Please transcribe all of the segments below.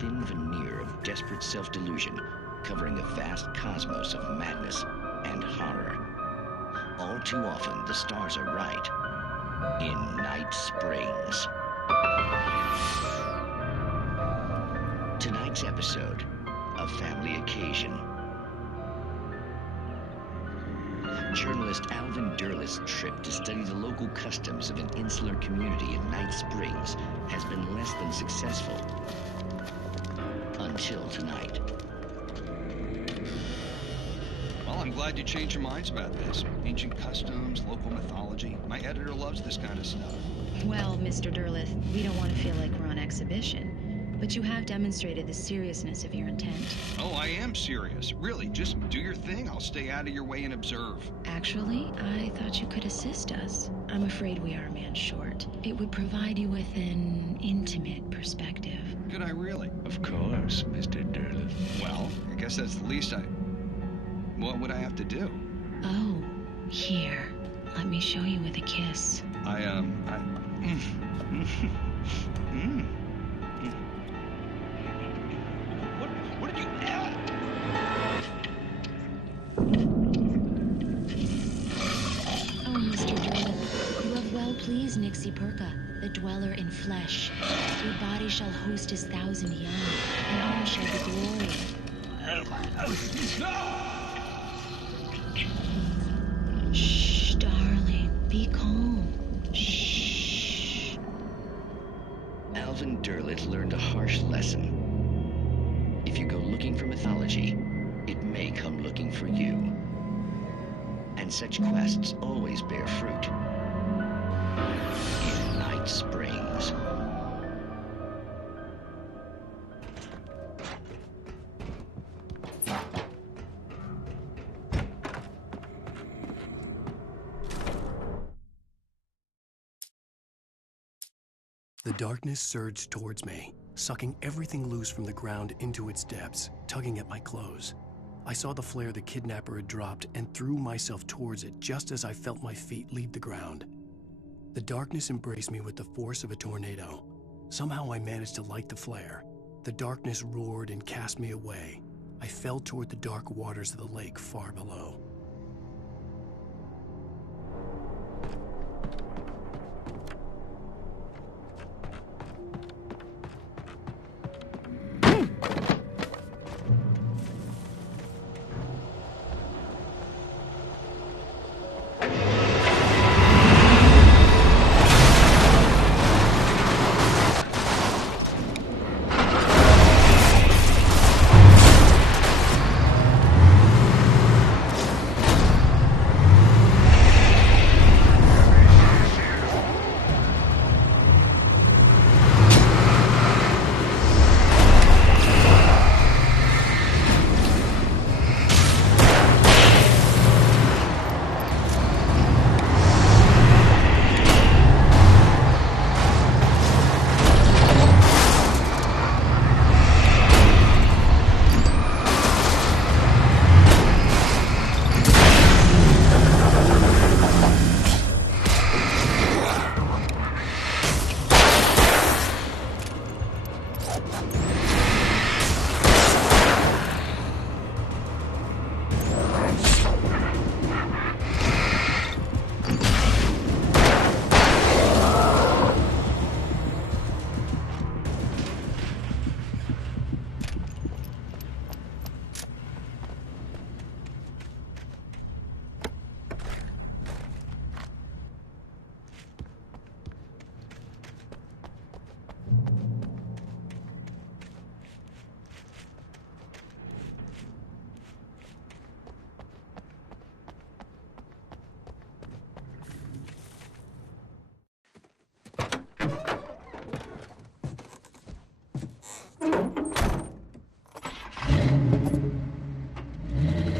thin veneer of desperate self-delusion, covering a vast cosmos of madness and horror. All too often, the stars are right. In Night Springs. Tonight's episode, A Family Occasion. Journalist Alvin Derleth's trip to study the local customs of an insular community in Night Springs has been less than successful. Until tonight. Well, I'm glad you changed your minds about this. Ancient customs, local mythology. My editor loves this kind of stuff. Well, Mr. Derleth, we don't want to feel like we're on exhibition. But you have demonstrated the seriousness of your intent. Oh, I am serious. Really, just do your thing. I'll stay out of your way and observe. Actually, I thought you could assist us. I'm afraid we are a man short. It would provide you with an intimate perspective. Could I really? Of course, Mr. Derleth. Well, I guess that's the least I... What would I have to do? Oh, here. Let me show you with a kiss. What did you... Oh, Mr. Derleth, you have well pleased Nixie Perka, the dweller in flesh. Your body shall host his 1,000 young, and all shall be glory. Shh, darling, be calm. Shh. Alvin Derleth learned a harsh lesson. If you go looking for mythology, it may come looking for you. And such quests always bear fruit. In Night Springs. The darkness surged towards me, sucking everything loose from the ground into its depths, tugging at my clothes. I saw the flare the kidnapper had dropped and threw myself towards it just as I felt my feet leave the ground. The darkness embraced me with the force of a tornado. Somehow I managed to light the flare. The darkness roared and cast me away. I fell toward the dark waters of the lake far below.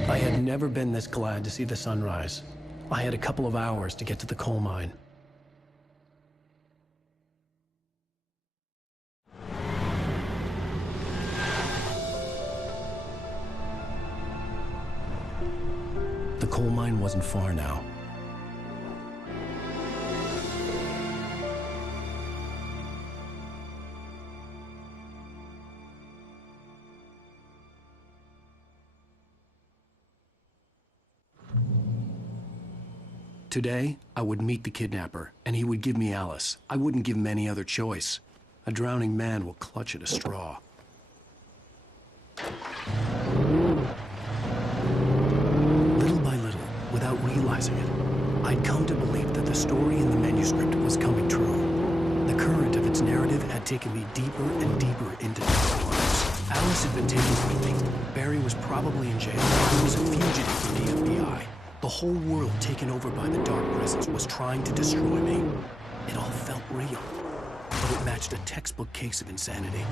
I had never been this glad to see the sunrise. I had a couple of hours to get to the coal mine. The coal mine wasn't far now. Today, I would meet the kidnapper, and he would give me Alice. I wouldn't give him any other choice. A drowning man will clutch at a straw. Little by little, without realizing it, I'd come to believe that the story in the manuscript was coming true. The current of its narrative had taken me deeper and deeper into dark waters. Alice had been taken from me. Barry was probably in jail. I was a fugitive from the FBI. The whole world taken over by the dark presence was trying to destroy me. It all felt real, but it matched a textbook case of insanity.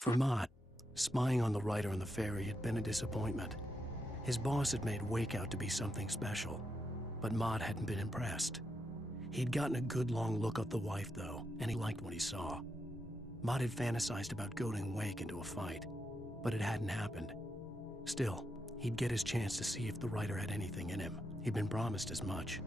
For Mott, spying on the writer on the ferry had been a disappointment. His boss had made Wake out to be something special, but Mott hadn't been impressed. He'd gotten a good long look at the wife, though, and he liked what he saw. Mott had fantasized about goading Wake into a fight, but it hadn't happened. Still, he'd get his chance to see if the writer had anything in him. He'd been promised as much.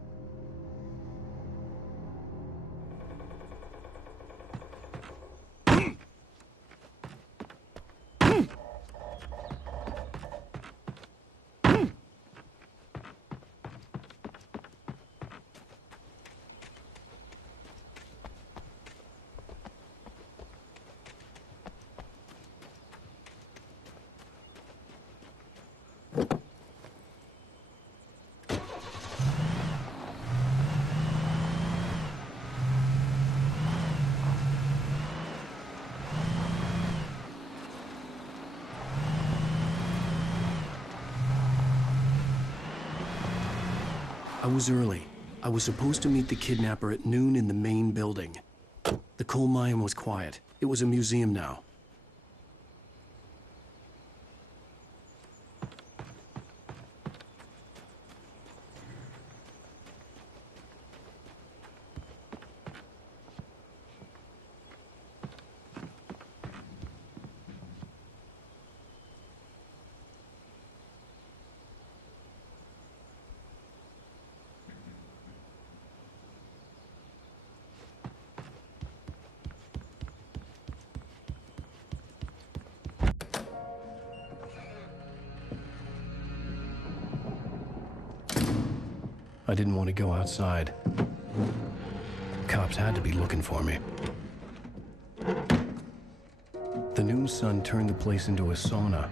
I was early. I was supposed to meet the kidnapper at noon in the main building. The coal mine was quiet. It was a museum now. I didn't want to go outside. Cops had to be looking for me. The noon sun turned the place into a sauna.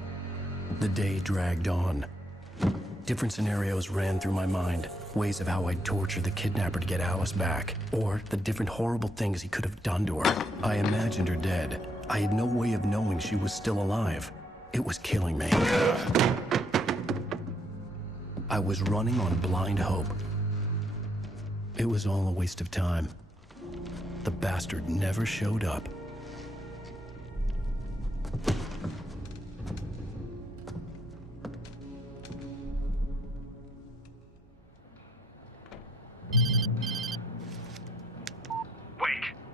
The day dragged on. Different scenarios ran through my mind. Ways of how I'd torture the kidnapper to get Alice back. Or the different horrible things he could have done to her. I imagined her dead. I had no way of knowing she was still alive. It was killing me. I was running on blind hope. It was all a waste of time. The bastard never showed up.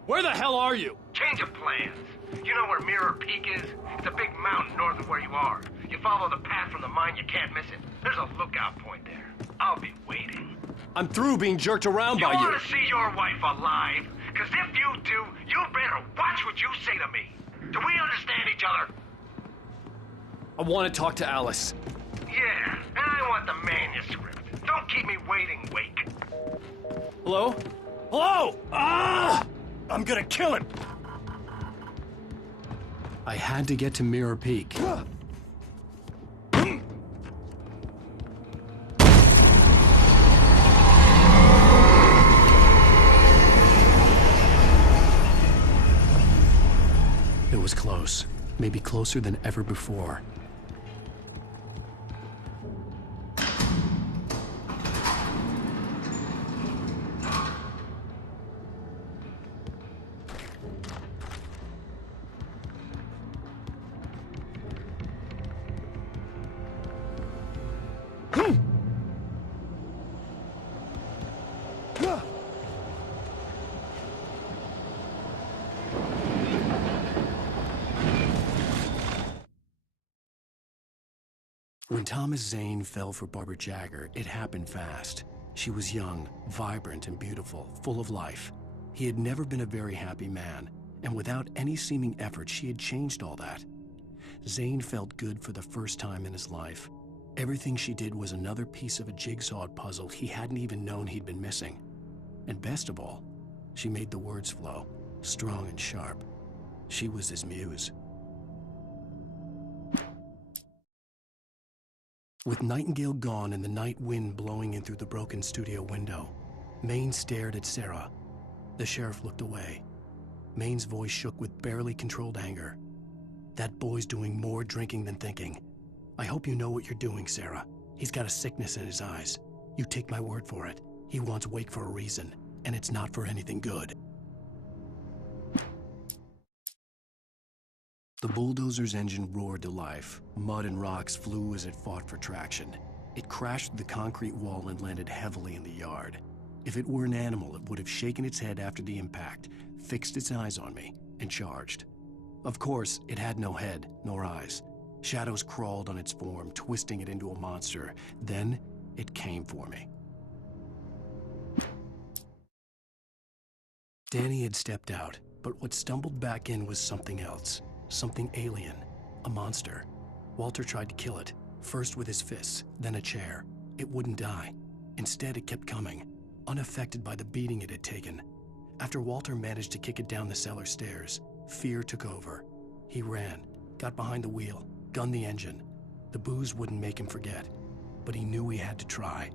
Where the hell are you? Change of plans. You know where Mirror Peak is? It's a big mountain north of where you are. You follow the path from the mine, you can't miss it. There's a lookout point there. I'll be waiting. I'm through being jerked around by you. You want to see your wife alive? Because if you do, you better watch what you say to me. Do we understand each other? I want to talk to Alice. Yeah, and I want the manuscript. Don't keep me waiting, Wake. Hello? Hello! Ah! I'm gonna kill him! I had to get to Mirror Peak. It was close. Maybe closer than ever before. When Thomas Zane fell for Barbara Jagger, it happened fast. She was young, vibrant, and beautiful, full of life. He had never been a very happy man, and without any seeming effort, she had changed all that. Zane felt good for the first time in his life. Everything she did was another piece of a jigsaw puzzle he hadn't even known he'd been missing. And best of all, she made the words flow, strong and sharp. She was his muse. With Nightingale gone and the night wind blowing in through the broken studio window, Maine stared at Sarah. The sheriff looked away. Maine's voice shook with barely controlled anger. That boy's doing more drinking than thinking. I hope you know what you're doing, Sarah. He's got a sickness in his eyes. You take my word for it. He wants Wake for a reason, and it's not for anything good. The bulldozer's engine roared to life. Mud and rocks flew as it fought for traction. It crashed through the concrete wall and landed heavily in the yard. If it were an animal, it would have shaken its head after the impact, fixed its eyes on me, and charged. Of course, it had no head, nor eyes. Shadows crawled on its form, twisting it into a monster. Then, it came for me. Danny had stepped out, but what stumbled back in was something else. Something alien. A monster. Walter tried to kill it, first with his fists, then a chair. It wouldn't die. Instead, it kept coming, unaffected by the beating it had taken. After Walter managed to kick it down the cellar stairs, fear took over. He ran, got behind the wheel, gunned the engine. The booze wouldn't make him forget, but he knew he had to try.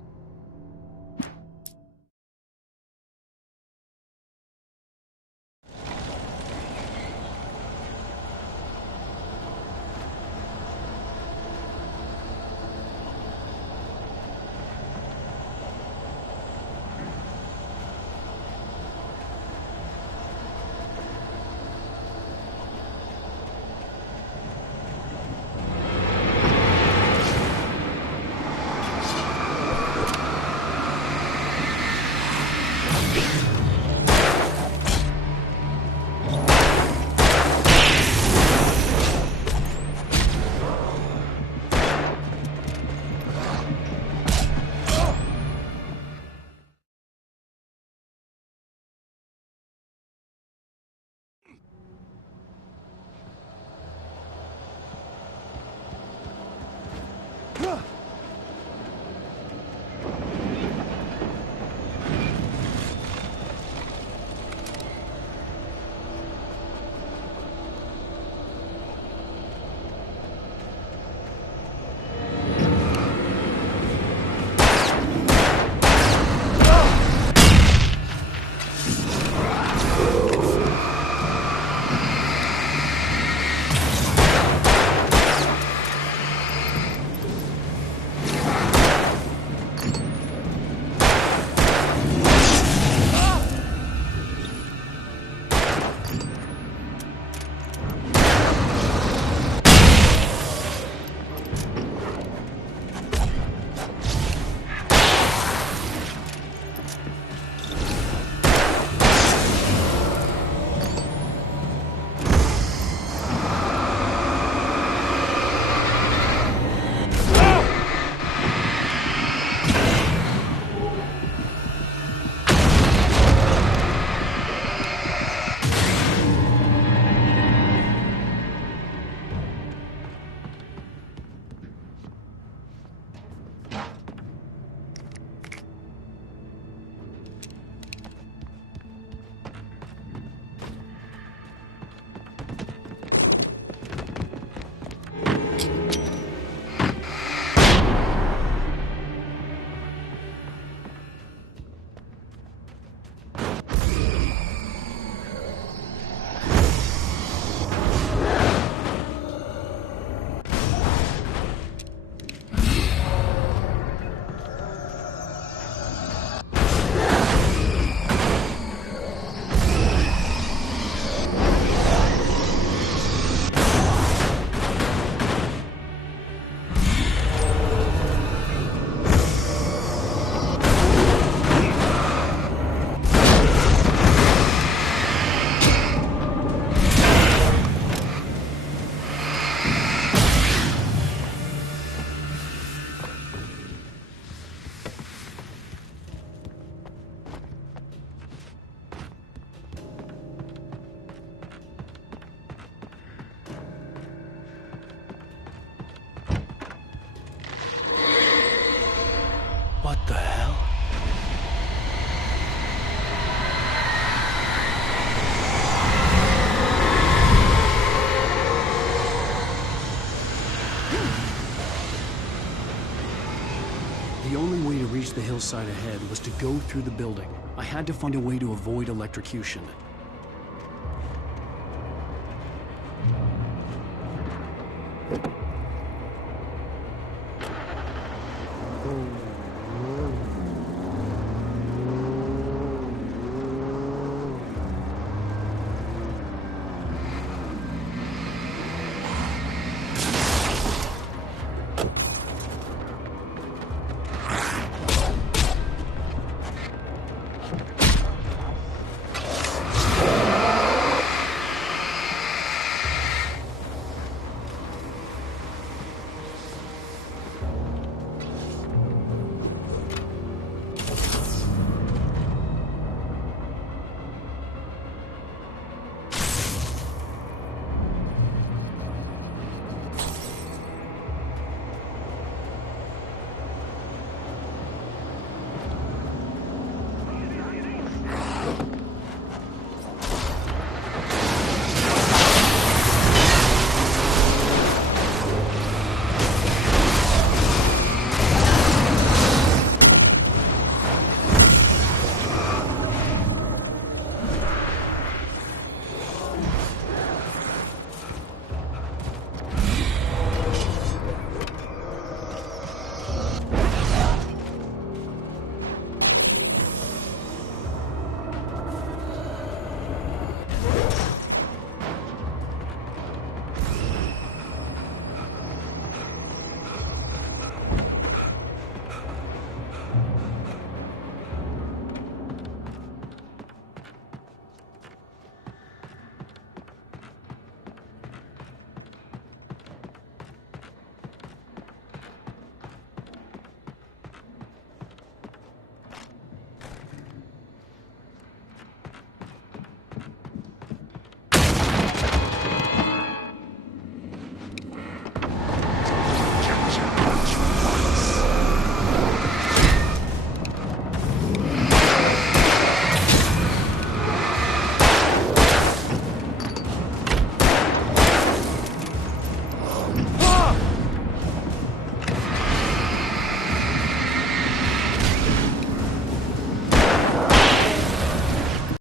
reach the hillside ahead was to go through the building. I had to find a way to avoid electrocution.